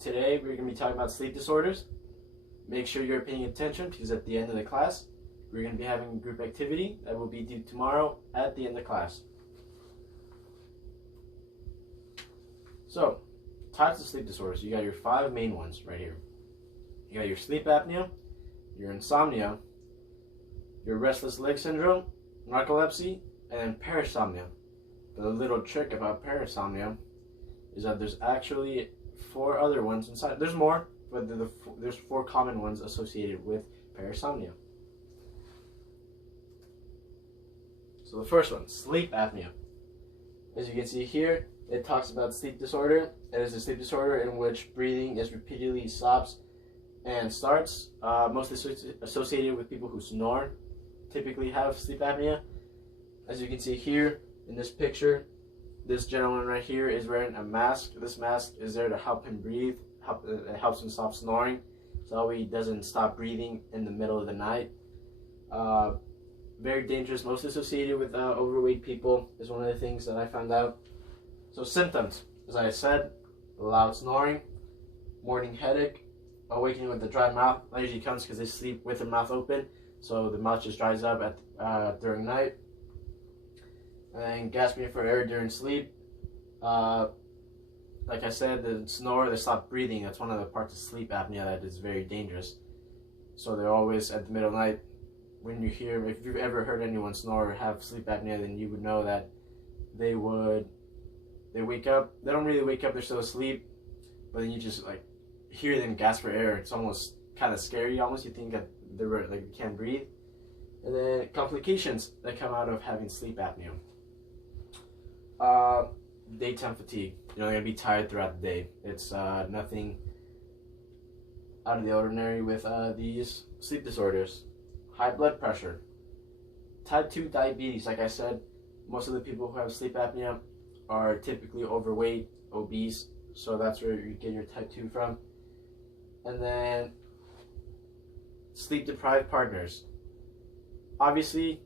Today we're going to be talking about sleep disorders. Make sure you're paying attention because at the end of the class we're going to be having a group activity that will be due tomorrow at the end of class. So, types of sleep disorders. You got your 5 main ones right here. You got your sleep apnea, your insomnia, your restless leg syndrome, narcolepsy, and parasomnia. The little trick about parasomnia is that there's actually 4 other ones inside. There's more, but there's 4 common ones associated with parasomnia. So the first one, sleep apnea. As you can see here, it talks about sleep disorder. It is a sleep disorder in which breathing is repeatedly stops and starts, mostly associated with people who snore, typically have sleep apnea. As you can see here in this picture, this gentleman right here is wearing a mask. This mask is there to help him breathe. It helps him stop snoring, so he doesn't stop breathing in the middle of the night. Very dangerous, mostly associated with overweight people is one of the things that I found out. So symptoms, as I said, loud snoring, morning headache, awakening with a dry mouth. That usually comes because they sleep with their mouth open, so the mouth just dries up during night. And gasping for air during sleep. Like I said, the snore, they stop breathing. That's one of the parts of sleep apnea that is very dangerous. So they're always at the middle of the night. When you hear, if you've ever heard anyone snore or have sleep apnea, then you would know that they wake up. They don't really wake up, they're still asleep, but then you just like hear them gasp for air. It's almost kind of scary. Almost you think that they're like they can't breathe. And then complications that come out of having sleep apnea. Daytime fatigue. You're only gonna be tired throughout the day. It's nothing out of the ordinary with these sleep disorders. High blood pressure. Type 2 diabetes. Like I said, most of the people who have sleep apnea are typically overweight, obese, so that's where you get your type 2 from. And then sleep deprived partners. Obviously,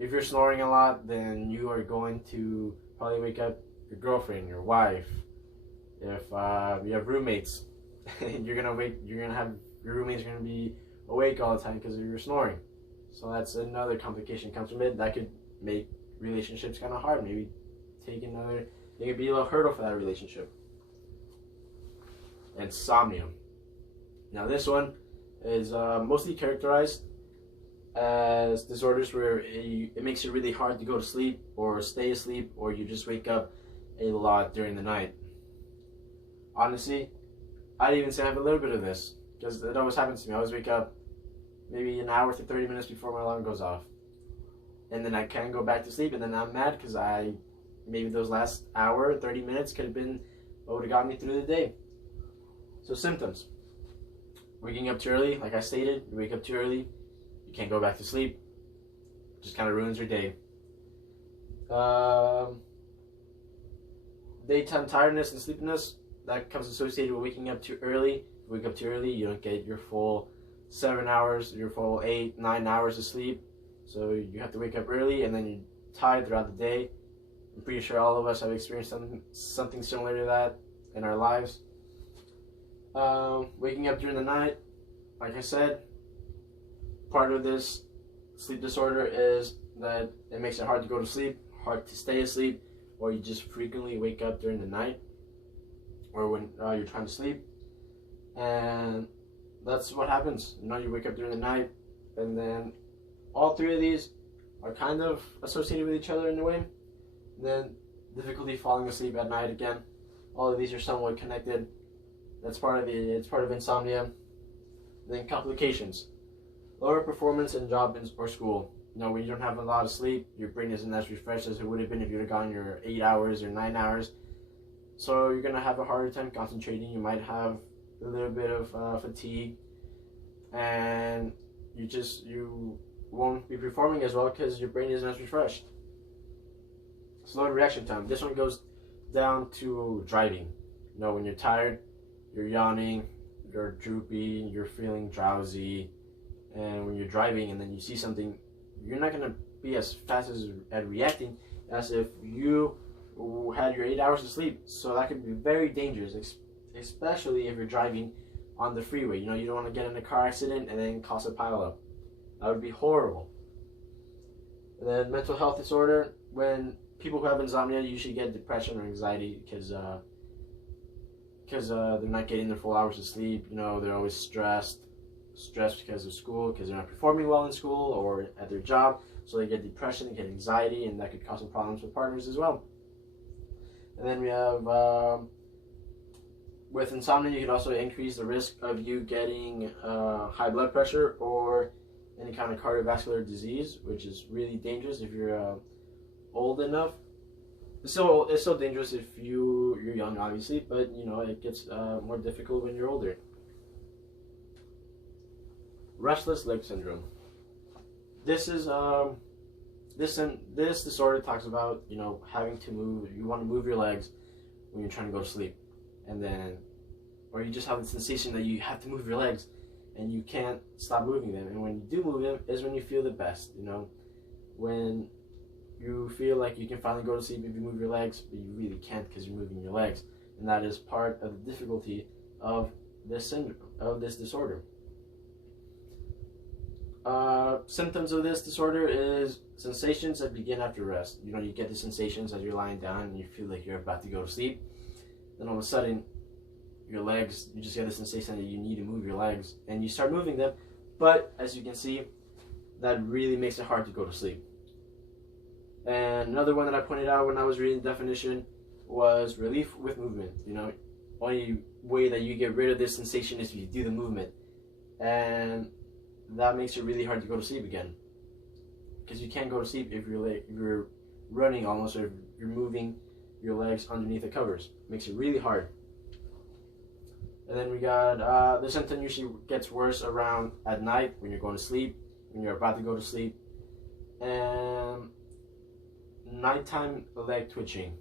if you're snoring a lot, then you are going to probably wake up your girlfriend, your wife. If you have roommates, your roommates are gonna be awake all the time because you're snoring. So that's another complication comes from it that could make relationships kind of hard. Maybe it could be a little hurdle for that relationship. Insomnia. Now this one is mostly characterized as disorders where it makes it really hard to go to sleep or stay asleep, or you just wake up a lot during the night. Honestly, I'd even say I have a little bit of this because it always happens to me. I always wake up maybe an hour to 30 minutes before my alarm goes off, and then I can't go back to sleep, and then I'm mad because maybe those last hour, 30 minutes could have been what would have got me through the day. So symptoms: waking up too early. Like I stated, you wake up too early, you can't go back to sleep. It just kind of ruins your day. Daytime tiredness and sleepiness, that comes associated with waking up too early. If you wake up too early, you don't get your full 7 hours, your full 8, 9 hours of sleep. So you have to wake up early, and then you're tired throughout the day. I'm pretty sure all of us have experienced something similar to that in our lives. Waking up during the night, like I said, part of this sleep disorder is that it makes it hard to go to sleep, hard to stay asleep, or you just frequently wake up during the night or when you're trying to sleep. And that's what happens. You wake up during the night, and then all 3 of these are kind of associated with each other in a way. And then difficulty falling asleep at night again. All of these are somewhat connected. It's part of insomnia. And then complications: lower performance in job or school. When you don't have a lot of sleep, your brain isn't as refreshed as it would have been if you would have gone your 8 hours or 9 hours. So you're gonna have a harder time concentrating. You might have a little bit of fatigue, and you won't be performing as well because your brain isn't as refreshed. Slow reaction time. This one goes down to driving. When you're tired, you're yawning, you're droopy, you're feeling drowsy, and when you're driving and then you see something, you're not gonna be as fast at reacting as if you had your 8 hours of sleep. So that could be very dangerous, especially if you're driving on the freeway. You know, you don't want to get in a car accident and then cause a pileup. That would be horrible. And then mental health disorder, when people who have insomnia usually get depression or anxiety because they're not getting their full hours of sleep. You know, they're always stressed because of school, because they're not performing well in school or at their job. So they get depression, they get anxiety, and that could cause some problems with partners as well. And then we have, with insomnia, you could also increase the risk of you getting high blood pressure or any kind of cardiovascular disease, which is really dangerous if you're old enough. It's still dangerous if you're young, obviously, but you know, it gets more difficult when you're older. Restless leg syndrome. This is this disorder talks about, you know, having to move. You want to move your legs when you're trying to go to sleep, and then, or you just have the sensation that you have to move your legs, and you can't stop moving them. And when you do move them, is when you feel the best. You know, when you feel like you can finally go to sleep if you move your legs, but you really can't because you're moving your legs, and that is part of the difficulty of this syndrome, of this disorder. Symptoms of this disorder is sensations that begin after rest. You know, you get the sensations as you're lying down and you feel like you're about to go to sleep. Then all of a sudden, your legs, you just get the sensation that you need to move your legs, and you start moving them. But as you can see, that really makes it hard to go to sleep. And another one that I pointed out when I was reading the definition was relief with movement. You know, only way that you get rid of this sensation is if you do the movement. And that makes it really hard to go to sleep again, because you can't go to sleep if you're running almost, or if you're moving your legs underneath the covers. It makes it really hard. And then we got the symptom usually gets worse around at night when you're going to sleep, when you're about to go to sleep, and nighttime leg twitching.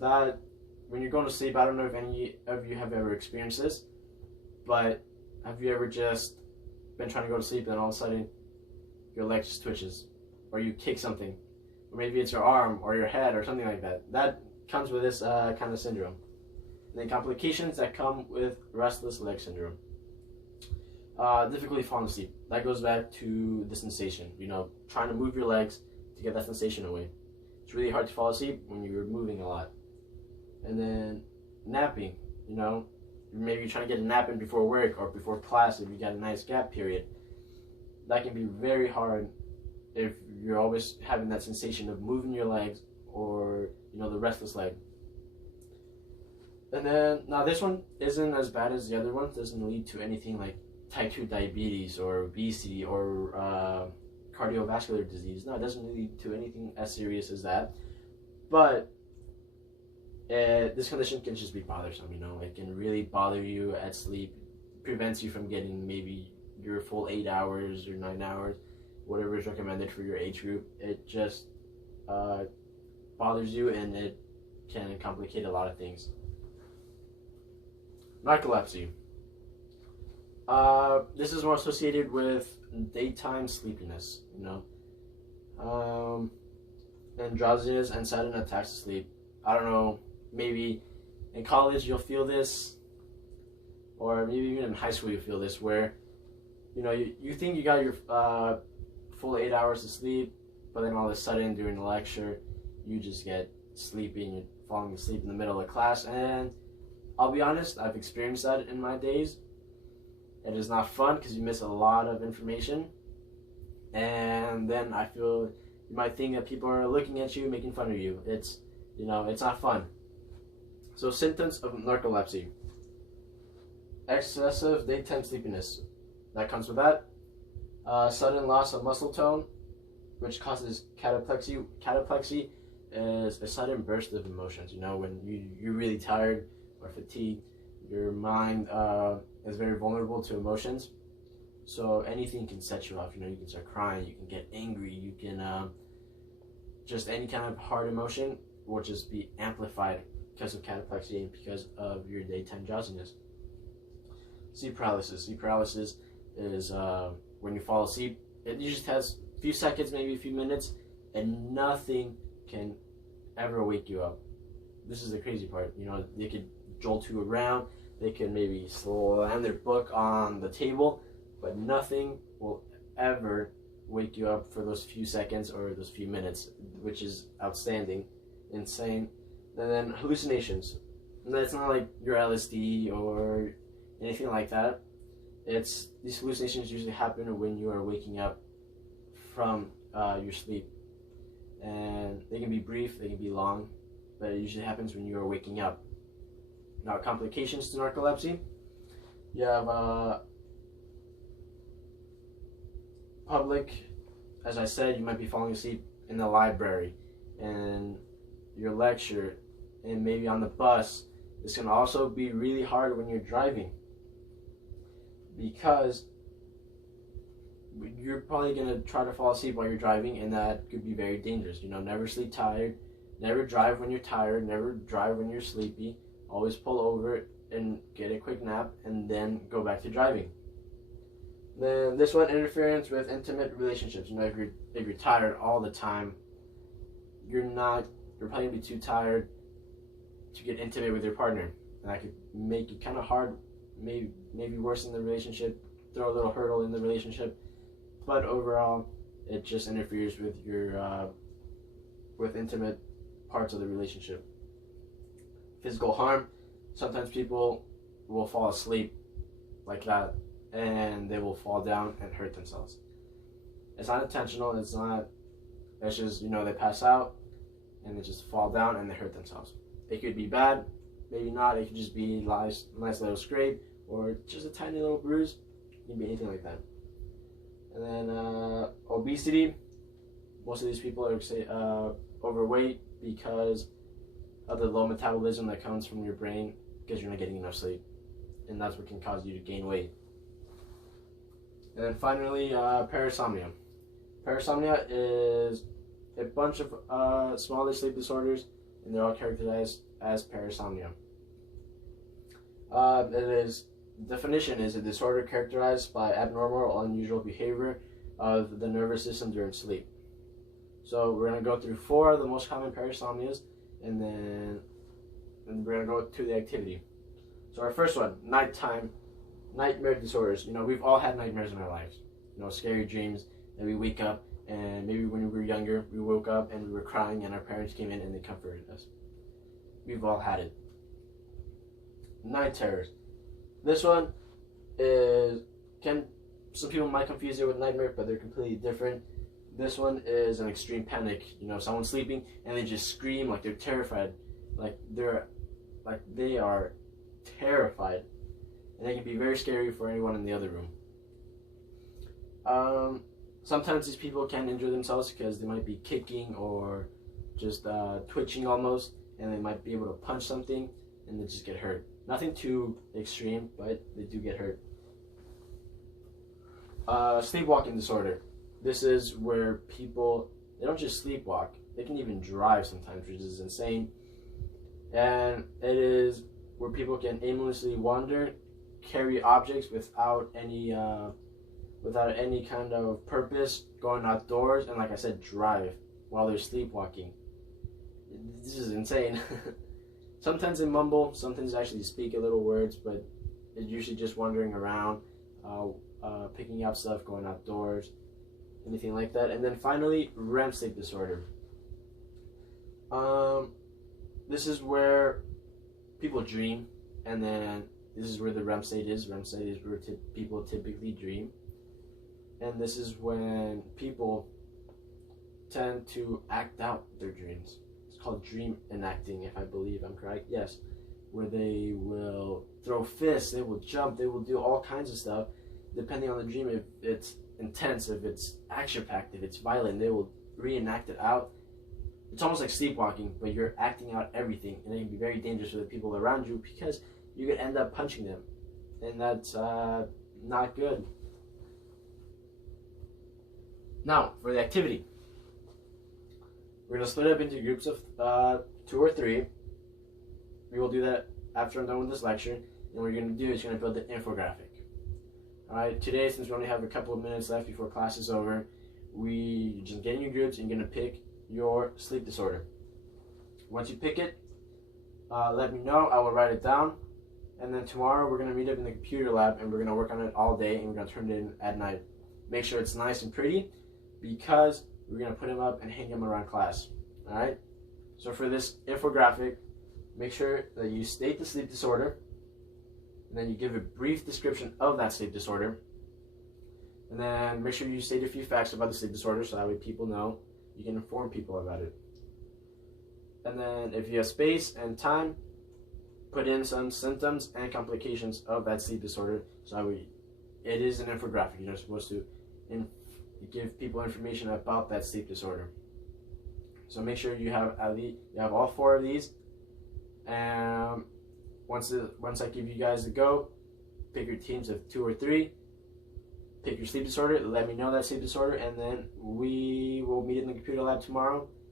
That when you're going to sleep, I don't know if any of you have ever experienced this, but have you ever just been trying to go to sleep and all of a sudden your leg just twitches, or you kick something, or maybe it's your arm or your head or something like that? That comes with this kind of syndrome. And then complications that come with restless leg syndrome. Difficulty falling asleep. That goes back to the sensation, you know, trying to move your legs to get that sensation away. It's really hard to fall asleep when you're moving a lot. And then napping, you know, maybe you're trying to get a nap in before work or before class if you got a nice gap period. That can be very hard if you're always having that sensation of moving your legs, or, you know, the restless leg. And then, now this one isn't as bad as the other ones. It doesn't lead to anything like type 2 diabetes or obesity or cardiovascular disease. No, it doesn't lead to anything as serious as that. But this condition can just be bothersome, you know. It can really bother you at sleep, prevents you from getting maybe your full 8 hours or 9 hours, whatever is recommended for your age group. It just bothers you, and it can complicate a lot of things. Narcolepsy. This is more associated with daytime sleepiness, you know, and drowsiness and sudden attacks to sleep. I don't know, maybe in college you'll feel this, or maybe even in high school you feel this, where, you know, you think you got your full 8 hours of sleep, but then all of a sudden during the lecture you just get sleepy and you're falling asleep in the middle of class. And I'll be honest, I've experienced that in my days. It is not fun because you miss a lot of information, and then I feel you might think that people are looking at you, making fun of you. It's, you know, it's not fun. So symptoms of narcolepsy: excessive daytime sleepiness, that comes with that. Sudden loss of muscle tone, which causes cataplexy. Cataplexy is a sudden burst of emotions. You know, when you're really tired or fatigued, your mind is very vulnerable to emotions. So anything can set you off. You know, you can start crying, you can get angry, you can just any kind of hard emotion will just be amplified because of cataplexy and because of your daytime drowsiness. Sleep paralysis. Sleep paralysis is when you fall asleep. It just has a few seconds, maybe a few minutes, and nothing can ever wake you up. This is the crazy part. You know, they could jolt you around. They can maybe slam their book on the table, but nothing will ever wake you up for those few seconds or those few minutes, which is outstanding, insane. And then hallucinations. And that's not like your LSD or anything like that. These hallucinations usually happen when you are waking up from your sleep, and they can be brief, they can be long, but it usually happens when you are waking up. Now, complications to narcolepsy: you have public, as I said, you might be falling asleep in the library, and your lecture, and maybe on the bus. This can also be really hard when you're driving, because you're probably going to try to fall asleep while you're driving, and that could be very dangerous. Never sleep tired, never drive when you're tired, never drive when you're sleepy. Always pull over and get a quick nap, and then go back to driving. Then this one, interference with intimate relationships. If you're tired all the time, you're probably going to be too tired to get intimate with your partner, and that could make it kind of hard, maybe worsen the relationship, throw a little hurdle in the relationship. But overall, it just interferes with your with intimate parts of the relationship. Physical harm: sometimes people will fall asleep like that, and they will fall down and hurt themselves. It's not intentional. It's just they pass out and they just fall down and they hurt themselves. It could be bad, maybe not. It could just be nice little scrape, or just a tiny little bruise. It can be anything like that. And then obesity. Most of these people are overweight because of the low metabolism that comes from your brain, because you're not getting enough sleep, and that's what can cause you to gain weight. And then finally, parasomnia. Parasomnia is a bunch of smaller sleep disorders, and they're all characterized as parasomnia. Definition is a disorder characterized by abnormal or unusual behavior of the nervous system during sleep. So we're going to go through 4 of the most common parasomnias, and then we're going to go to the activity. So our first one, nightmare disorders. We've all had nightmares in our lives. Scary dreams, and we wake up, and maybe when we were younger, we woke up and we were crying, and our parents came in and they comforted us. We've all had it. Night terrors. This one some people might confuse it with nightmare, but they're completely different. This one is an extreme panic. Someone's sleeping and they just scream like they're terrified, like they are terrified, and they can be very scary for anyone in the other room. Sometimes these people can injure themselves because they might be kicking or just twitching almost, and they might be able to punch something and they just get hurt. Nothing too extreme, but they do get hurt. Sleepwalking disorder. This is where people, they don't just sleepwalk, they can even drive sometimes, which is insane. And it is where people can aimlessly wander, carry objects without any kind of purpose, going outdoors, and like I said, drive while they're sleepwalking. This is insane. Sometimes they mumble, sometimes they actually speak a little words, but it's usually just wandering around, picking up stuff, going outdoors, anything like that. And then finally, REM sleep disorder. This is where people dream, and then this is where the REM state is. REM state is where people typically dream. And this is when people tend to act out their dreams. It's called dream enacting, if I believe I'm correct. Yes. Where they will throw fists, they will jump, they will do all kinds of stuff, depending on the dream. If it's intense, if it's action-packed, if it's violent, they will reenact it out. It's almost like sleepwalking, but you're acting out everything, and it can be very dangerous for the people around you because you could end up punching them, and that's not good. Now, for the activity. We're going to split up into groups of 2 or 3. We will do that after I'm done with this lecture, and what we're going to do is going to build the infographic. Alright, today, since we only have a couple of minutes left before class is over, we just get in your groups and you're going to pick your sleep disorder. Once you pick it, let me know. I will write it down. And then tomorrow we're going to meet up in the computer lab and we're going to work on it all day and we're going to turn it in at night. Make sure it's nice and pretty because we're going to put them up and hang them around class. Alright? So for this infographic, make sure that you state the sleep disorder and then you give a brief description of that sleep disorder. And then make sure you state a few facts about the sleep disorder so that way people know. You can inform people about it. And then if you have space and time, put in some symptoms and complications of that sleep disorder. So that way, it is an infographic. You're supposed to give people information about that sleep disorder. So make sure you have all 4 of these. And once I give you guys the go, pick your teams of 2 or 3. Pick your sleep disorder. Let me know that sleep disorder, and then we will meet in the computer lab tomorrow